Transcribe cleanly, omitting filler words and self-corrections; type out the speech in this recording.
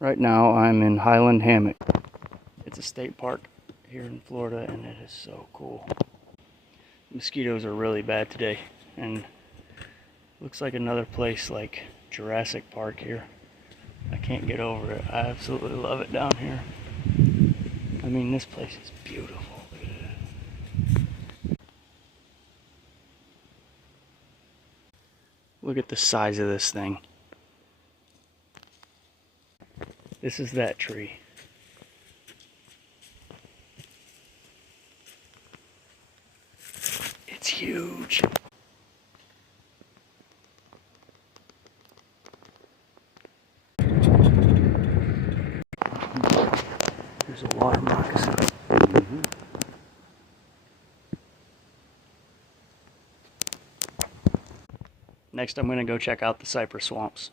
Right now I'm in Highland Hammock. It's a state park here in Florida and it is so cool. Mosquitoes are really bad today and looks like another place like Jurassic Park here. I can't get over it. I absolutely love it down here. I mean, this place is beautiful. Look at the size of this thing. This is that tree. It's huge. There's a water moccasin. Next I'm going to go check out the cypress swamps.